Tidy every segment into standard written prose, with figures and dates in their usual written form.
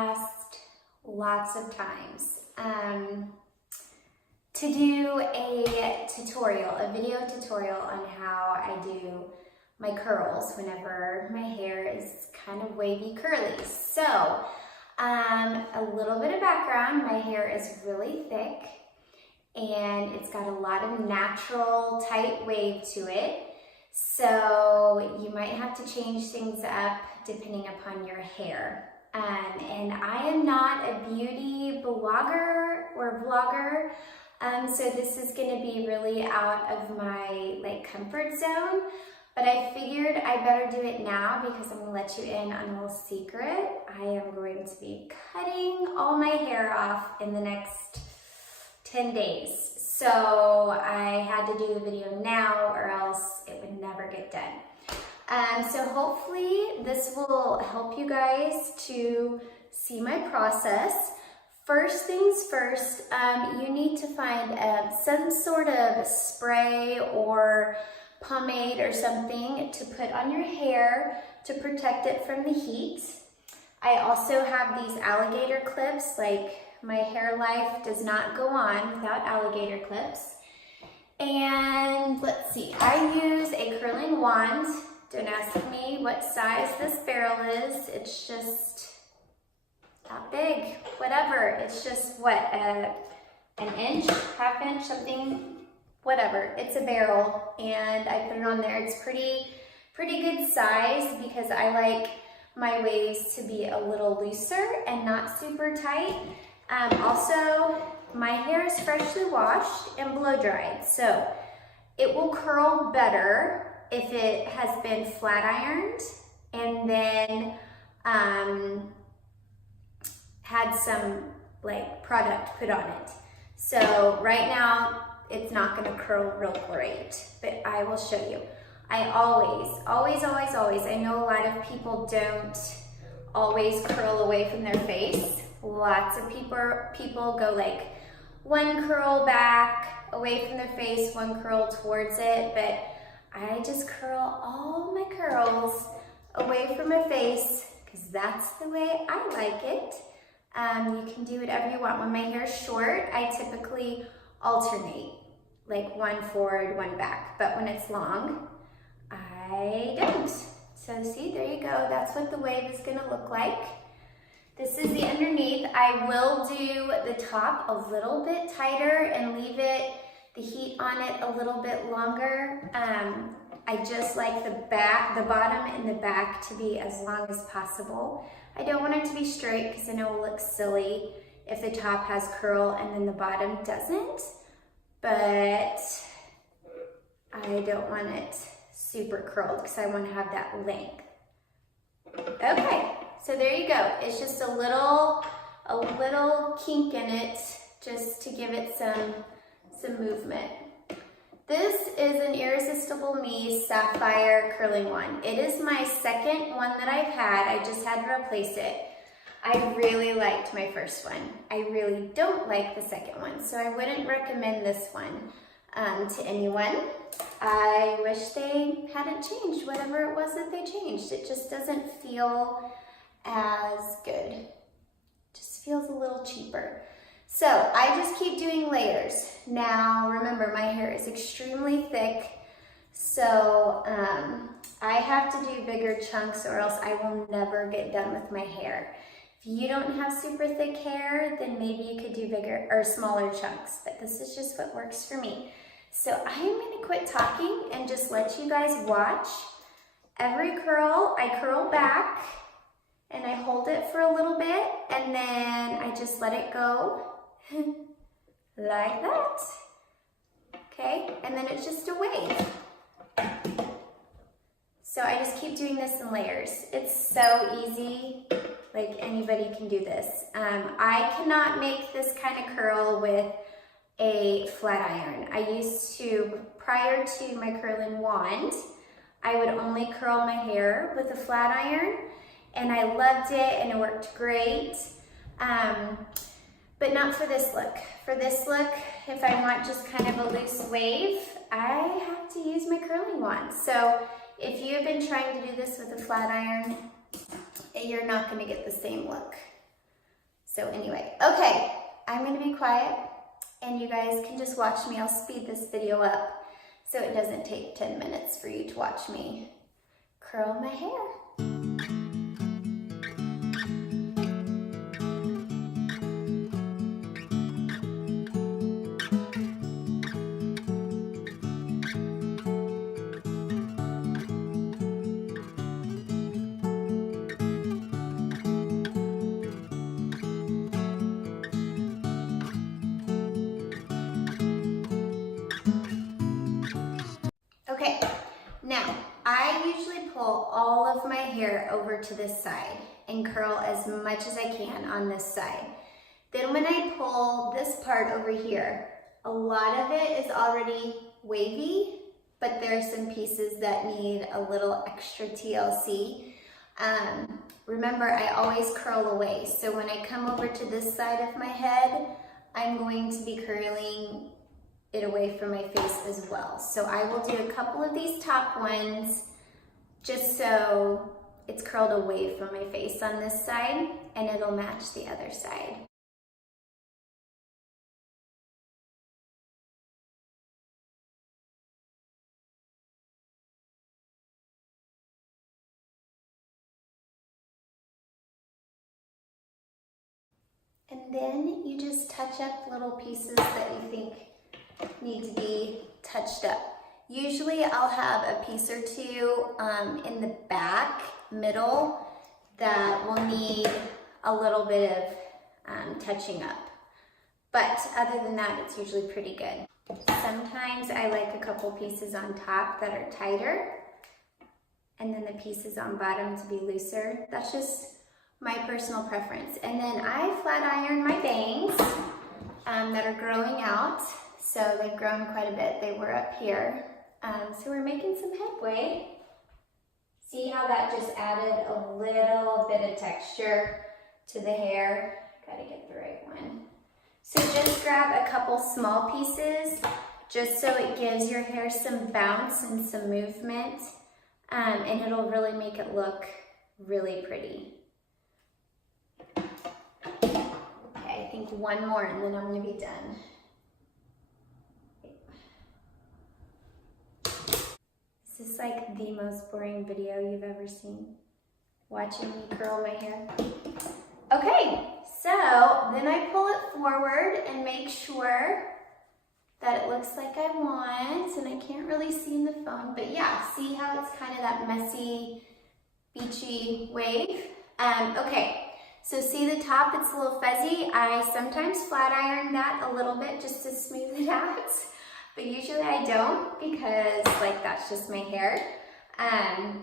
asked lots of times to do a tutorial, a video tutorial on how I do my curls whenever my hair is kind of wavy curly. So, a little bit of background, my hair is really thick and it's got a lot of natural tight wave to it. So you might have to change things up depending upon your hair. And I am not a beauty blogger or vlogger, so this is gonna be really out of my comfort zone. But I figured I better do it now because I'm gonna let you in on a little secret. I am going to be cutting all my hair off in the next 10 days. So I had to do the video now or else it would never get done. So hopefully this will help you guys to see my process. First things first, you need to find some sort of spray or pomade or something to put on your hair to protect it from the heat. I also have these alligator clips, like my hair life does not go on without alligator clips. And let's see, I use a curling wand. Don't ask me what size this barrel is. It's just that big, whatever. It's just what, an inch, half inch, something, whatever. It's a barrel and I put it on there. It's pretty good size because I like my waves to be a little looser and not super tight. Also, my hair is freshly washed and blow dried, so it will curl better if it has been flat ironed and then had some product put on it. So right now it's not gonna curl real great, but I will show you. I always, I know a lot of people don't always curl away from their face. Lots of people go one curl back away from their face, one curl towards it, but I just curl all my curls away from my face because that's the way I like it. You can do whatever you want. When my hair is short, I typically alternate, one forward, one back, but when it's long, I don't. So see, there you go. That's what the wave is gonna look like. This is the underneath. I will do the top a little bit tighter and leave the heat on it a little bit longer. I just like the bottom and the back to be as long as possible. I don't want it to be straight because I know it will look silly if the top has curl and then the bottom doesn't, but I don't want it super curled because I want to have that length. Okay, so there you go. It's just a little kink in it just to give it some movement. This is an Irresistible Me Sapphire curling wand. It is my second one that I've had. I just had to replace it. I really liked my first one. I really don't like the second one, so I wouldn't recommend this one to anyone. I wish they hadn't changed whatever it was that they changed. It just doesn't feel as good. It just feels a little cheaper. So I just keep doing layers. Now remember, my hair is extremely thick, so I have to do bigger chunks or else I will never get done with my hair. If you don't have super thick hair, then maybe you could do bigger or smaller chunks, but this is just what works for me. So I am gonna quit talking and just let you guys watch. Every curl, I curl back and I hold it for a little bit and then I just let it go like that. Okay, and then it's just a wave. So I just keep doing this in layers. It's so easy, anybody can do this. I cannot make this kind of curl with a flat iron. I used to, prior to my curling wand, I would only curl my hair with a flat iron and I loved it and it worked great. But not for this look. For this look, if I want just kind of a loose wave, I have to use my curling wand. So if you've been trying to do this with a flat iron, you're not gonna get the same look. So anyway, okay, I'm gonna be quiet and you guys can just watch me. I'll speed this video up so it doesn't take 10 minutes for you to watch me curl my hair. Okay, now I usually pull all of my hair over to this side and curl as much as I can on this side. Then when I pull this part over here, a lot of it is already wavy, but there are some pieces that need a little extra TLC. Remember, I always curl away. So when I come over to this side of my head, I'm going to be curling it away from my face as well. So I will do a couple of these top ones just so it's curled away from my face on this side and it'll match the other side. And then you just touch up little pieces that you think need to be touched up. Usually I'll have a piece or two in the back, middle, that will need a little bit of touching up. But other than that, it's usually pretty good. Sometimes I like a couple pieces on top that are tighter, and then the pieces on bottom to be looser. That's just my personal preference. And then I flat iron my bangs that are growing out. So they've grown quite a bit. They were up here. So we're making some headway. See how that just added a little bit of texture to the hair? Gotta get the right one. So just grab a couple small pieces just so it gives your hair some bounce and some movement. And it'll really make it look really pretty. Okay, I think one more and then I'm gonna be done. This is like the most boring video you've ever seen, watching me curl my hair. Okay, so then I pull it forward and make sure that it looks like I want, and I can't really see in the phone, but yeah, see how it's kind of that messy, beachy wave? Okay, so see the top, it's a little fuzzy. I sometimes flat iron that a little bit just to smooth it out. But usually I don't because like that's just my hair.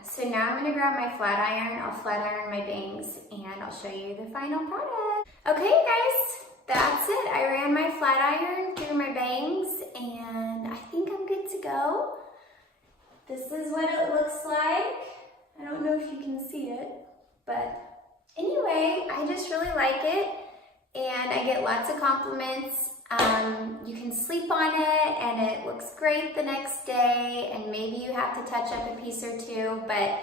So now I'm gonna grab my flat iron, I'll flat iron my bangs and I'll show you the final product. Okay guys, that's it. I ran my flat iron through my bangs and I think I'm good to go. This is what it looks like. I don't know if you can see it, but anyway, I just really like it and I get lots of compliments. You can sleep on it and it looks great the next day, and maybe you have to touch up a piece or two, but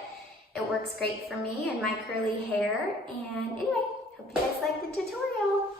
it works great for me and my curly hair. And anyway, hope you guys like the tutorial.